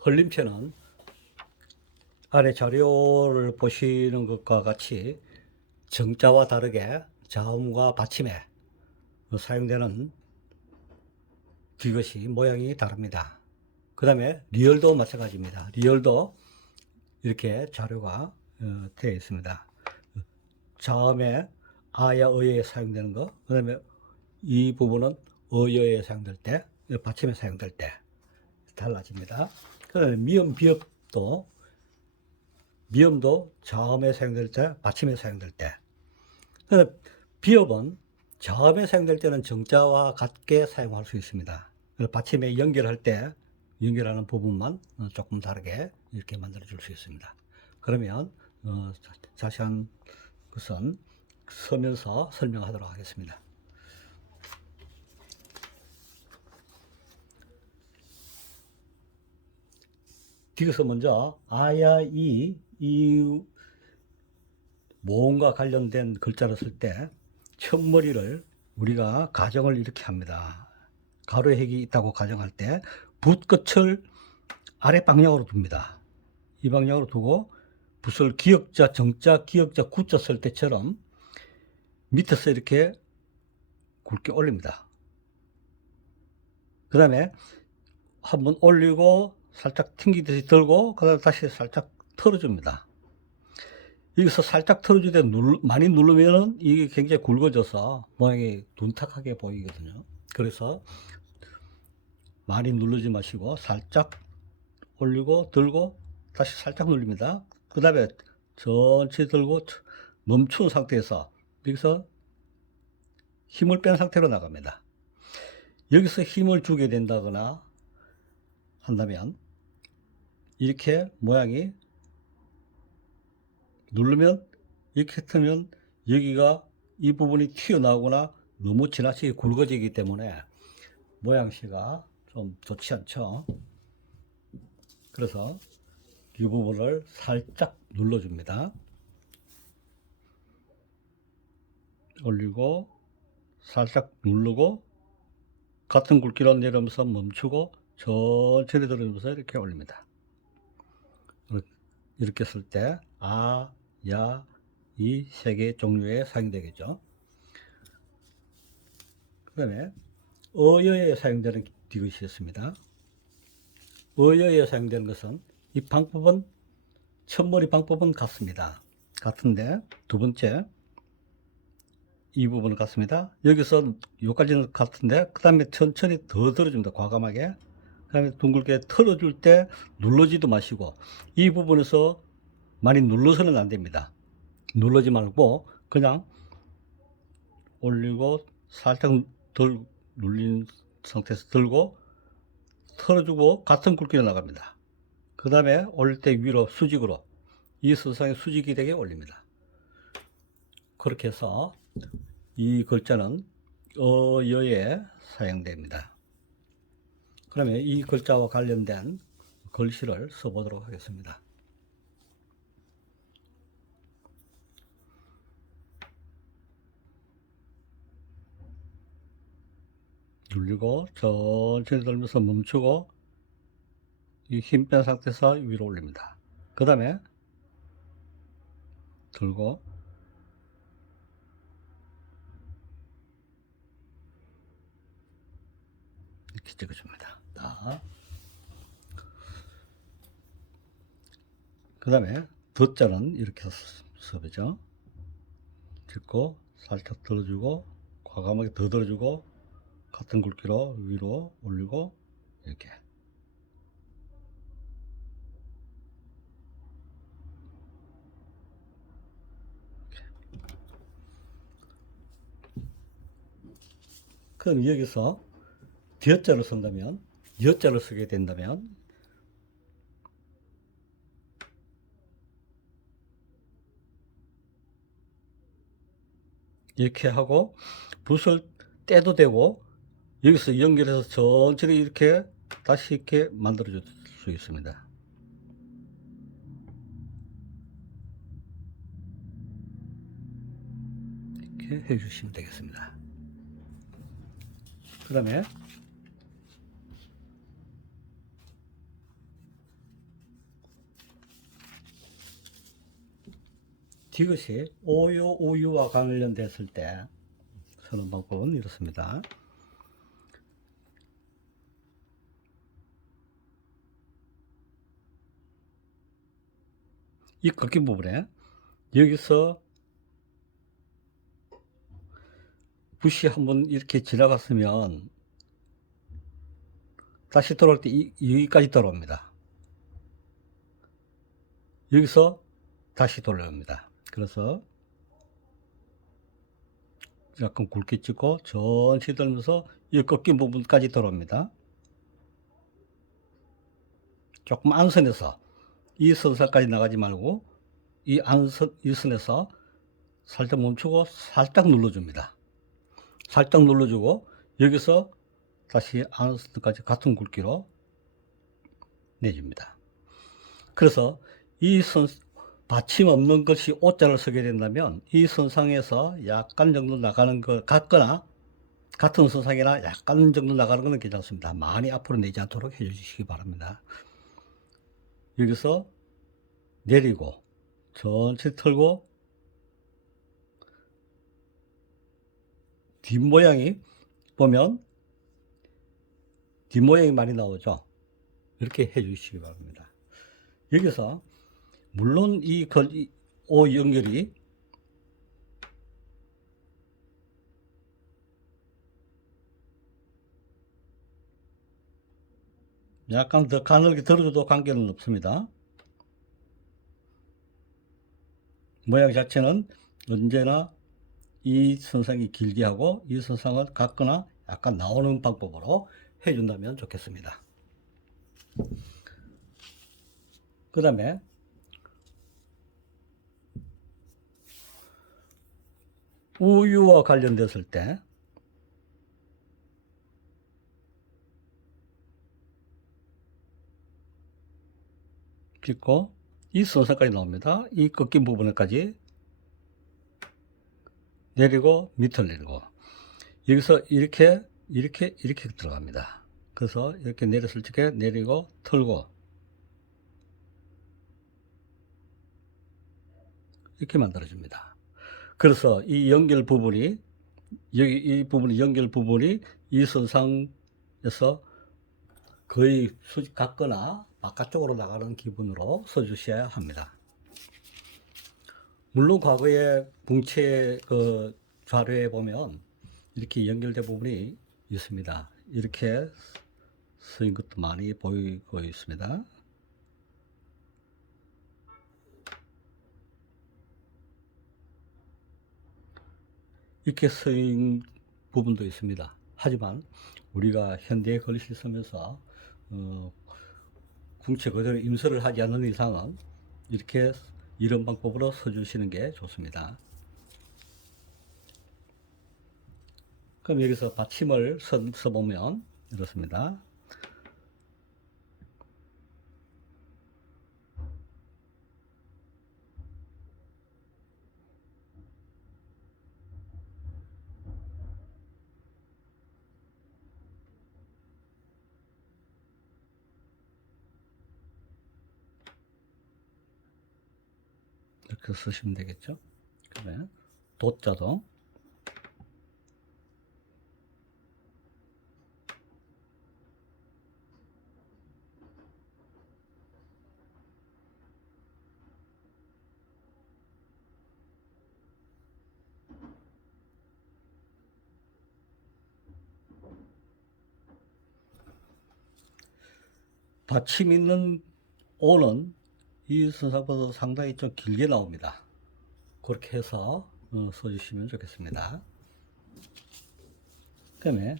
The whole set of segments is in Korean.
흘림체는 아래 자료를 보시는 것과 같이 정자와 다르게 자음과 받침에 사용되는 이것이 모양이 다릅니다. 그 다음에 리얼도 마찬가지입니다. 리얼도 이렇게 자료가 어, 되어 있습니다. 자음에 아야 어에 사용되는 거, 그 다음에 이 부분은 어여에 사용될 때, 받침에 사용될 때 달라집니다. 그 미음, 비읍도 미음도 자음에 사용될 때, 받침에 사용될 때. 그다음에 비읍은 자음에 사용될 때는 정자와 같게 사용할 수 있습니다. 그래서 받침에 연결할 때 연결하는 부분만 어, 조금 다르게 이렇게 만들어 줄 수 있습니다. 그러면 어, 자- 자세한 것은 서면서 설명하도록 하겠습니다. 뒤에서 먼저 아야 이, 이 모음과 관련된 글자를 쓸 때 첫머리를 우리가 가정을 이렇게 합니다. 가로핵이 있다고 가정할 때 붓끝을 아래 방향으로 둡니다. 이 방향으로 두고 붓을 기역자, 정자, 기역자, 구자 쓸 때처럼 밑에서 이렇게 굵게 올립니다. 그 다음에 한번 올리고 살짝 튕기듯이 들고 그 다음에 다시 살짝 털어줍니다. 여기서 살짝 털어줄 때 눌, 많이 누르면은 이게 굉장히 굵어져서 모양이 둔탁하게 보이거든요. 그래서 많이 누르지 마시고 살짝 올리고 들고 다시 살짝 눌립니다. 그 다음에 천천히 들고 멈춘 상태에서 여기서 힘을 뺀 상태로 나갑니다. 여기서 힘을 주게 된다거나 한다면 이렇게 모양이 누르면 이렇게 틀면 여기가 이 부분이 튀어나오거나 너무 지나치게 굵어지기 때문에 모양새가 좀 좋지 않죠. 그래서 이 부분을 살짝 눌러줍니다. 올리고 살짝 누르고 같은 굵기로 내려오면서 멈추고 천천히 들어주면서 이렇게 올립니다. 이렇게 쓸 때 아, 야, 이 세 개의 종류에 사용되겠죠. 그 다음에 어여에 사용되는 디귿이 있습니다. 어여에 사용되는 것은 이 방법은 첫머리 방법은 같습니다. 같은데 두 번째 이 부분은 같습니다. 여기서 여기까지는 같은데 그 다음에 천천히 더 들어줍니다. 과감하게. 그 다음에 둥글게 털어줄 때 눌러지도 마시고 이 부분에서 많이 눌러서는 안 됩니다. 눌러지 말고 그냥 올리고 살짝 덜 눌린 상태에서 들고 털어주고 같은 굵기로 나갑니다. 그 다음에 올릴 때 위로 수직으로 이 수상에 수직이 되게 올립니다. 그렇게 해서 이 글자는 어여에 사용됩니다. 그러면 이 글자와 관련된 글씨를 써보도록 하겠습니다. 눌리고 천천히 들면서 멈추고 이 힘 뺀 상태에서 위로 올립니다. 그 다음에 들고 이렇게 찍어줍니다. 그 다음에 덧자는 이렇게 써보죠. 찍고 살짝 들어주고 과감하게 더 들어주고 같은 굵기로 위로 올리고 이렇게 그럼 여기서 디어자를 쓴다면 여자를 쓰게 된다면 이렇게 하고 붓을 떼도 되고 여기서 연결해서 천천히 이렇게 다시 이렇게 만들어 줄 수 있습니다. 이렇게 해 주시면 되겠습니다. 그 다음에 이것이 오요, 우유와 관련됐을 때 쓰는 방법은 이렇습니다. 이 꺾인 부분에 여기서 붓이 한번 이렇게 지나갔으면 다시 돌아올 때 이- 여기까지 돌아옵니다. 여기서 다시 돌아옵니다. 그래서 약간 굵게 찍고 전시 돌면서 이 꺾인 부분까지 돌아옵니다. 조금 안선에서 이 선상까지 나가지 말고 이 안선 이 선에서 살짝 멈추고 살짝 눌러줍니다. 살짝 눌러주고 여기서 다시 안선까지 같은 굵기로 내줍니다. 그래서 이 선, 받침 없는 것이 오자를 쓰게 된다면 이 선상에서 약간 정도 나가는 것 같거나 같은 선상이나 약간 정도 나가는 것은 괜찮습니다. 많이 앞으로 내지 않도록 해주시기 바랍니다. 여기서 내리고 천천히 털고 뒷모양이 보면 뒷모양이 많이 나오죠. 이렇게 해주시기 바랍니다. 여기서 물론 이 걸, 이오 연결이 약간 더 가늘게 들어줘도 관계는 없습니다. 모양 자체는 언제나 이 선상이 길게 하고 이 선상을 갖거나 약간 나오는 방법으로 해준다면 좋겠습니다. 그 다음에 우유와 관련됐을 때 찍고 이 선상까지 나옵니다. 이 꺾인 부분까지 내리고 밑을 내리고 여기서 이렇게 이렇게 이렇게 들어갑니다. 그래서 이렇게 내렸을 적에 내리고 털고 이렇게 만들어줍니다. 그래서 이 연결 부분이 여기 이 부분이 연결 부분이 이 선상에서 거의 수직 같거나 바깥쪽으로 나가는 기분으로 써주셔야 합니다. 물론 과거에 궁채 그 자료에 보면 이렇게 연결된 부분이 있습니다. 이렇게 쓰인 것도 많이 보이고 있습니다. 이렇게 쓰인 부분도 있습니다. 하지만 우리가 현대에 글씨 쓰면서 어, 궁채 그대로 임서를 하지 않는 이상은 이렇게 이런 방법으로 써주시는 게 좋습니다. 그럼 여기서 받침을 써, 써보면 이렇습니다. 이렇게 쓰시면 되겠죠. 그러면 도자도 받침 있는 오는 이 선상보다 상당히 좀 길게 나옵니다. 그렇게 해서 어, 써주시면 좋겠습니다. 그 다음에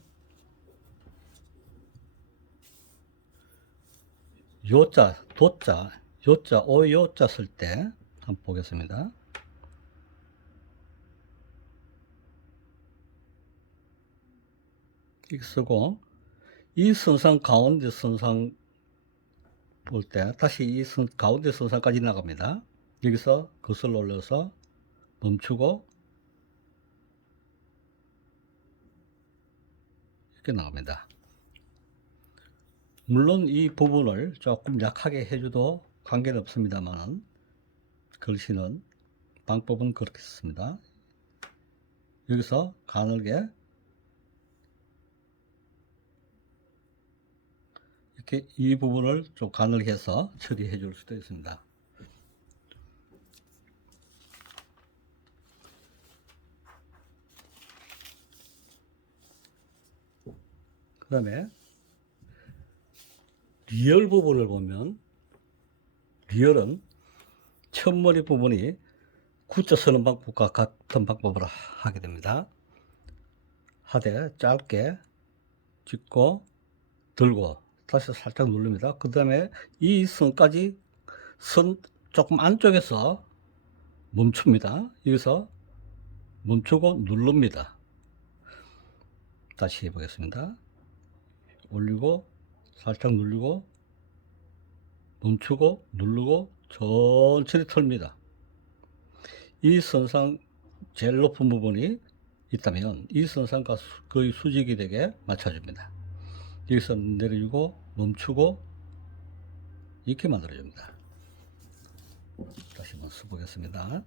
요자, 도자, 요자, 오요자 쓸 때 한번 보겠습니다. 이렇게 쓰고 이 선상 가운데 선상 볼 때 다시 이 선, 가운데 선상까지 나갑니다. 여기서 거슬러 올려서 멈추고 이렇게 나옵니다. 물론 이 부분을 조금 약하게 해줘도 관계는 없습니다만 글씨는 방법은 그렇게 씁니다. 여기서 가늘게 이 부분을 좀 가늘게 해서 처리해 줄 수도 있습니다. 그 다음에 리얼 부분을 보면 리얼은 첫머리 부분이 굳혀 서는 방법과 같은 방법으로 하게 됩니다. 하되 짧게 짚고 들고 다시 살짝 누릅니다. 그 다음에 이 선까지 선 조금 안쪽에서 멈춥니다. 여기서 멈추고 누릅니다. 다시 해보겠습니다. 올리고 살짝 눌리고 멈추고 누르고 천천히 털니다. 이 선상 제일 높은 부분이 있다면 이 선상과 수- 거의 수직이 되게 맞춰줍니다. 여기서 내려주고 멈추고 이렇게 만들어줍니다. 다시 한번 써보겠습니다.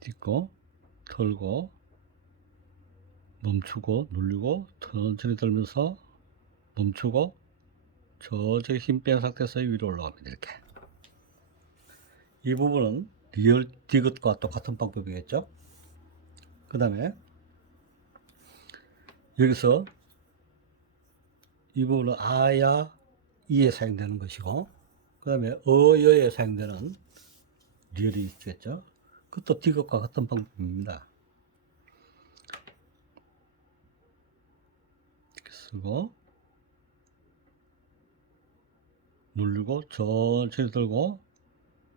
딛고 털고 멈추고 눌리고 천천히 들면서 멈추고 저저 힘뺀 상태에서 위로 올라갑니다. 이렇게. 이 부분은 리얼 디귿과 똑같은 방법이겠죠. 그 다음에 여기서 이 부분은 아야 이에 사용되는 것이고 그 다음에 어여에 사용되는 리얼이 있겠죠. 그것도 디귿과 같은 방법입니다. 이렇게 쓰고 누르고 천천히 들고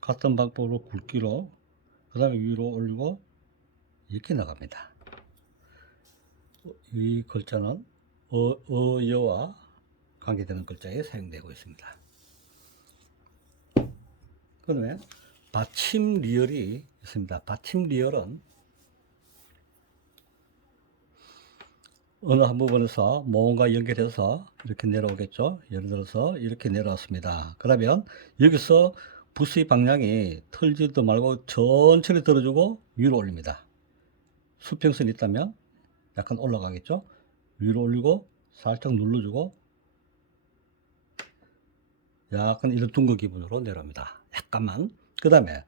같은 방법으로 굵기로 그 다음에 위로 올리고 이렇게 나갑니다. 이 글자는 어, 어여와 관계되는 글자에 사용되고 있습니다. 그 다음에 받침 리얼이 있습니다. 받침 리얼은 어느 한 부분에서 모음과 연결해서 이렇게 내려오겠죠. 예를 들어서 이렇게 내려왔습니다. 그러면 여기서 부스의 방향이 털지도 말고 천천히 들어주고 위로 올립니다. 수평선이 있다면 약간 올라가겠죠. 위로 올리고 살짝 눌러주고 약간 이런 둥근 기분으로 내려옵니다. 약간만. 그 다음에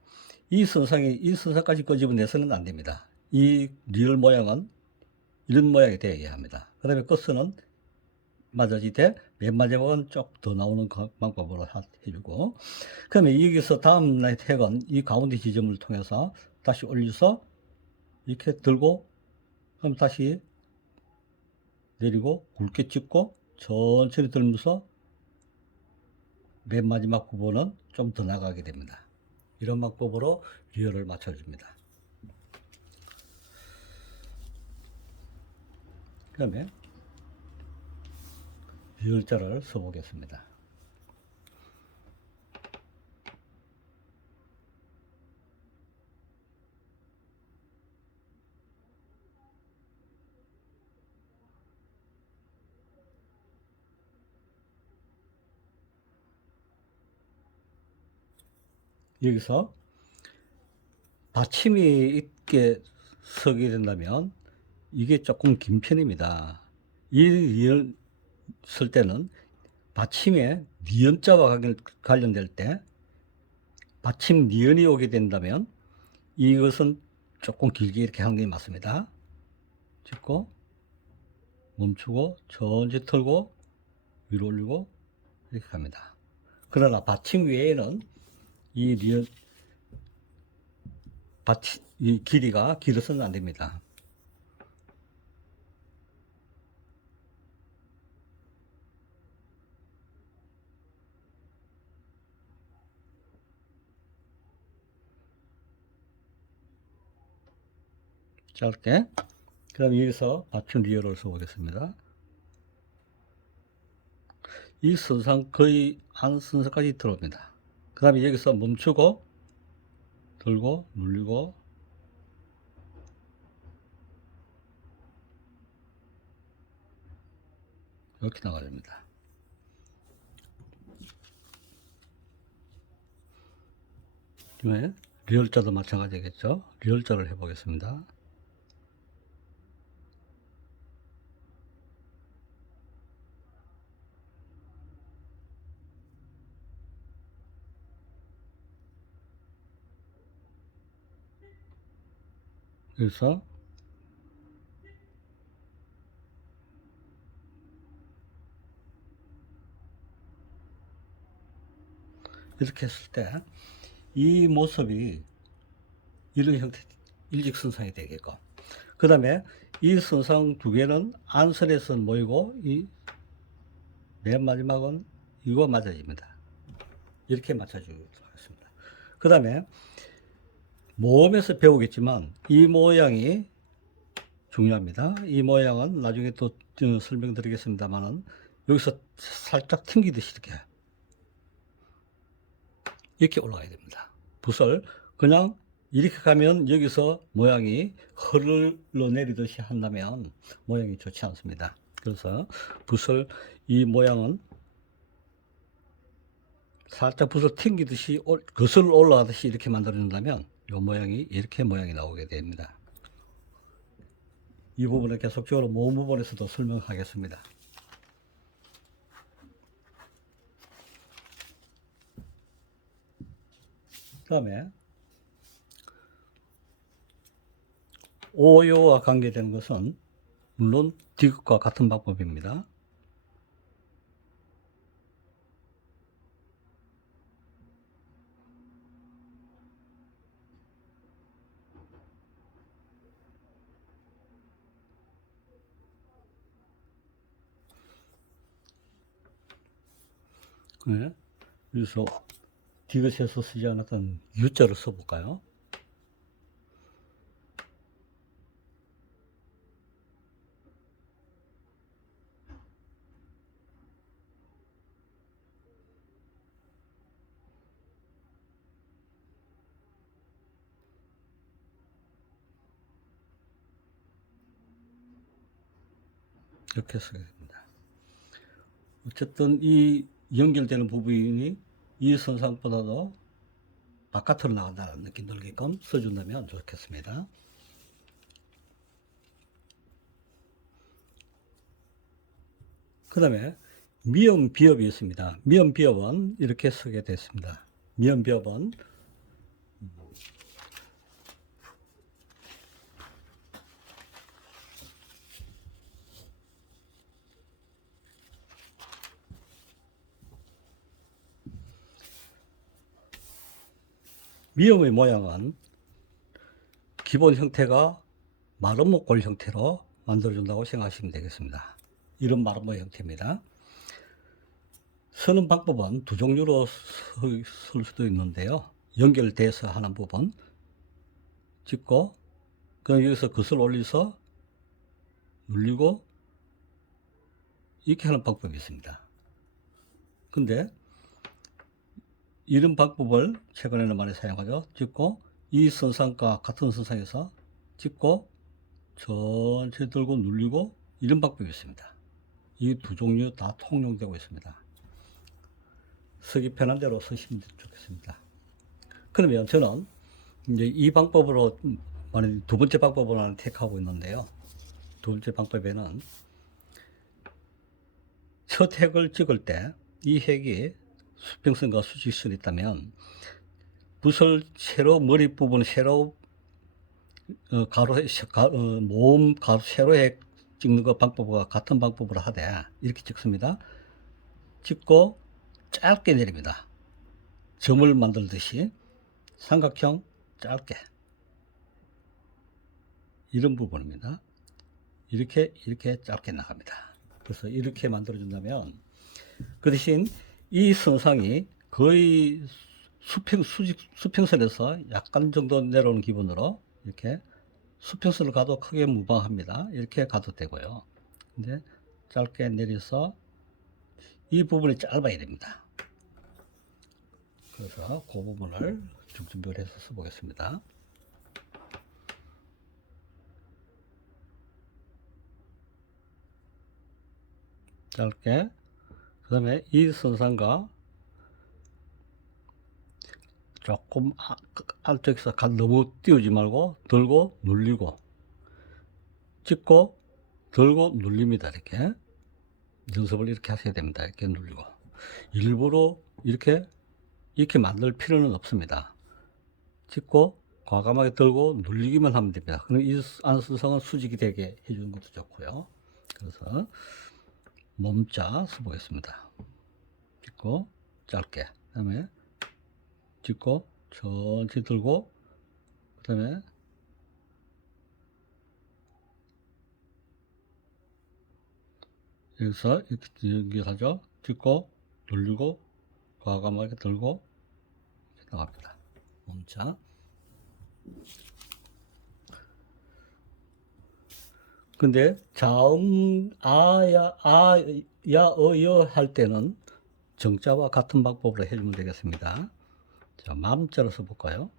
이 선상이 이 선상까지 끄집어내서는 안 됩니다. 이 리얼 모양은 이런 모양이 되어야 합니다. 그 다음에 끝선은 맞아지되 맨 마지막은 쭉 더 나오는 가- 방법으로 하- 해주고 그러면 여기서 다음 나의 택은 이 가운데 지점을 통해서 다시 올려서 이렇게 들고 그럼 다시 내리고 굵게 찍고 천천히 들면서 맨 마지막 부분은 좀 더 나가게 됩니다. 이런 방법으로 리얼을 맞춰줍니다. 그 다음에 리얼자를 써보겠습니다. 여기서 받침이 있게 서게 된다면 이게 조금 긴 편입니다. 이 리얼 쓸 때는 받침에 니은자와 관련될 때 받침 니은이 오게 된다면 이것은 조금 길게 이렇게 하는 게 맞습니다. 찍고 멈추고 천천히 털고 위로 올리고 이렇게 갑니다. 그러나 받침 외에는 이 리얼 받침 이 길이가 길어서는 안 됩니다. 짧게. 그럼 여기서 받침 리얼을 써보겠습니다. 이 선상 거의 안 선상까지 들어옵니다. 그 다음에 여기서 멈추고 돌고 눌리고 이렇게 나가줍니다. 리얼자도 마찬가지겠죠. 리얼자를 해보겠습니다. 그래서 이렇게 했을 때 이 모습이 이런 형태 일직선상이 되겠고 그 다음에 이 선상 두 개는 안선에서 모이고 이 맨 마지막은 이거 맞아집니다. 이렇게 맞춰주도록 하겠습니다. 그 다음에 모험에서 배우겠지만 이 모양이 중요합니다 이 모양은 나중에 또 어, 설명드리겠습니다만은 여기서 살짝 튕기듯이 이렇게 이렇게 올라가야 됩니다. 붓을 그냥 이렇게 가면 여기서 모양이 흘러내리듯이 한다면 모양이 좋지 않습니다. 그래서 붓을 이 모양은 살짝 붓을 튕기듯이 올- 거슬러 올라가듯이 이렇게 만들어준다면 이 모양이 이렇게 모양이 나오게 됩니다. 이 부분은 계속적으로 모음 부분에서도 설명하겠습니다. 그 다음에 오요와 관계되는 것은 물론 디귿과 같은 방법입니다. 네. 그래서 디귿에서 쓰지 않았던 U자를 써볼까요? 이렇게 쓰게 됩니다. 어쨌든 이 연결되는 부분이 이 선상보다도 바깥으로 나간다는 느낌 들게끔 써준다면 좋겠습니다. 그 다음에 미음 비읍이 있습니다. 미음 비읍은 이렇게 쓰게 됐습니다. 미음 비읍은 미음의 모양은 기본 형태가 마름모꼴 형태로 만들어준다고 생각하시면 되겠습니다. 이런 마름모 형태입니다. 서는 방법은 두 종류로 서- 쓸 수도 있는데요. 연결돼서 하는 부분 찍고 그럼 여기서 것을 올려서 눌리고 이렇게 하는 방법이 있습니다. 근데 이런 방법을 최근에는 많이 사용하죠. 찍고 이 선상과 같은 선상에서 찍고 천천히 들고 눌리고 이런 방법이 있습니다. 이 두 종류 다 통용되고 있습니다. 쓰기 편한 대로 쓰시면 좋겠습니다. 그러면 저는 이제 이 방법으로 만약 두 번째 하나 택하고 있는데요. 두 번째 방법에는 첫 핵을 찍을 때 이 핵이 수평선과 수직선이 있다면 붓을 세로 머리 부분 세로 어, 가로 가, 어, 모음 가로 세로에 찍는 것 방법과 같은 방법으로 하되 이렇게 찍습니다. 찍고 짧게 내립니다. 점을 만들듯이 삼각형 짧게 이런 부분입니다. 이렇게 이렇게 짧게 나갑니다. 그래서 이렇게 만들어 준다면 그 대신 이 선상이 거의 수평 수직 수평선에서 약간 정도 내려오는 기분으로 이렇게 수평선을 가도 크게 무방합니다. 이렇게 가도 되고요. 근데 짧게 내려서 이 부분이 짧아야 됩니다. 그래서 그 부분을 좀 준비를 해서 써보겠습니다. 짧게 그 다음에 이 선상과 조금 아- 그 너무 띄우지 말고 들고 눌리고 찍고 들고 눌립니다 이렇게. 연습을 이렇게 하셔야 됩니다 이렇게 눌리고. 일부러 이렇게 이렇게 만들 필요는 없습니다. 찍고 과감하게 들고 눌리기만 하면 됩니다. 그럼 이 안수성은 수직이 되게 해주는 것도 좋고요. 그래서 몸자 써보겠습니다. 찍고 짧게. 그 다음에 찍고 천천히 들고 그 다음에 여기서 이렇게 연결하죠? 찍고 눌리고 과감하게 들고 이렇게 나갑니다. 몸자 근데 자음 아야 아야 어여 할 때는 정자와 같은 방법으로 해주면 되겠습니다. 자, 마음자로 써볼까요?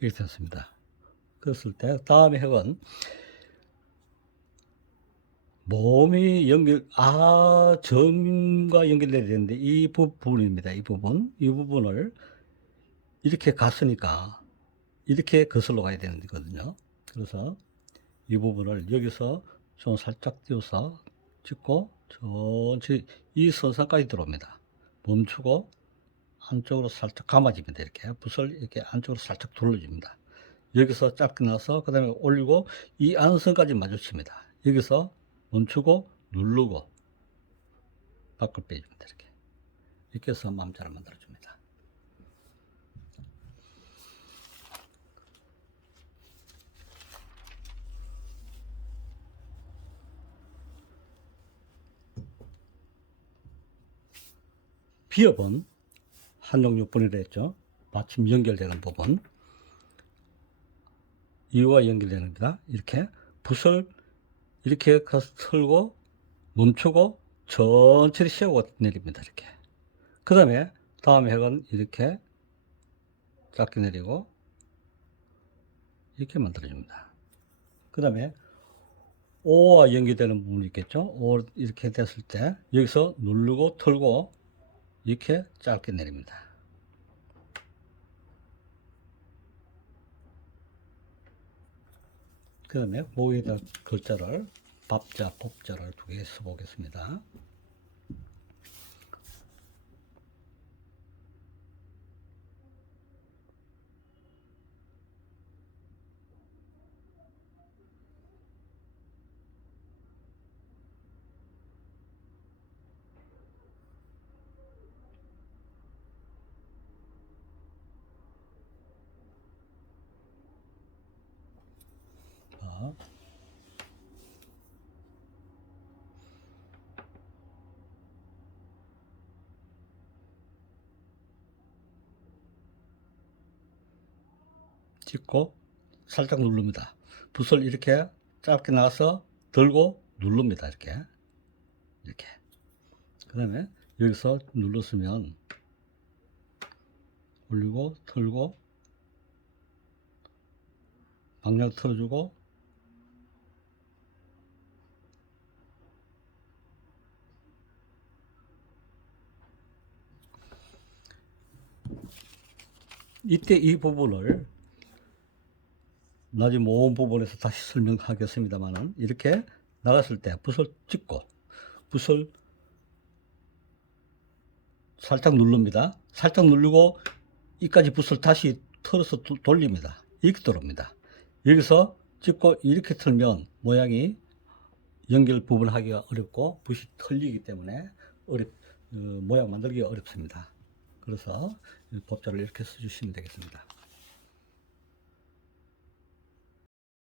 이렇게 됐습니다. 그랬을 때 다음에 핵은 몸이 연결 아 점과 연결돼야 되는데 이 부분입니다. 이 부분 이 부분을 이렇게 갔으니까 이렇게 거슬러 가야 되는 거거든요. 그래서 이 부분을 여기서 좀 살짝 띄워서 찍고 천천히 이 선상까지 들어옵니다. 멈추고 안쪽으로 살짝 감아집니다. 이렇게 붓을 이렇게 안쪽으로 살짝 둘러줍니다. 여기서 짧게 나서 그 다음에 올리고 이 안선까지 마주칩니다. 여기서 멈추고 누르고 밖을 빼줍니다. 이렇게 이렇게 해서 마음자를 만들어줍니다. 비읍은 한용육분이라 했죠. 마침 연결되는 부분. 이와 연결되는 겁니다. 이렇게 붓을 이렇게 가서 틀고 멈추고 천천히 쉬고 내립니다. 이렇게. 그 다음에 다음 핵은 이렇게 짧게 내리고 이렇게 만들어줍니다. 그 다음에 O와 연결되는 부분이 있겠죠. O 이렇게 됐을 때 여기서 누르고 틀고 이렇게 짧게 내립니다. 그 다음에 목에다 글자를 밥자, 복자를 두 개 써보겠습니다. 자, 찍고 살짝 누릅니다. 붓을 이렇게 짧게 나서 들고 누릅니다. 이렇게 이렇게 그 다음에 여기서 눌렀으면 올리고 틀고 방향 틀어주고 이때 이 부분을 나중에 모음 부분에서 다시 설명하겠습니다만은 이렇게 나갔을 때 붓을 찍고 붓을 살짝 누릅니다. 살짝 누르고 이까지 붓을 다시 털어서 도- 돌립니다. 이렇게 들어옵니다. 여기서 찍고 이렇게 틀면 모양이 연결 부분 하기가 어렵고 붓이 털리기 때문에 어렵, 어, 모양 만들기가 어렵습니다. 그래서 이 법자를 이렇게 써주시면 되겠습니다.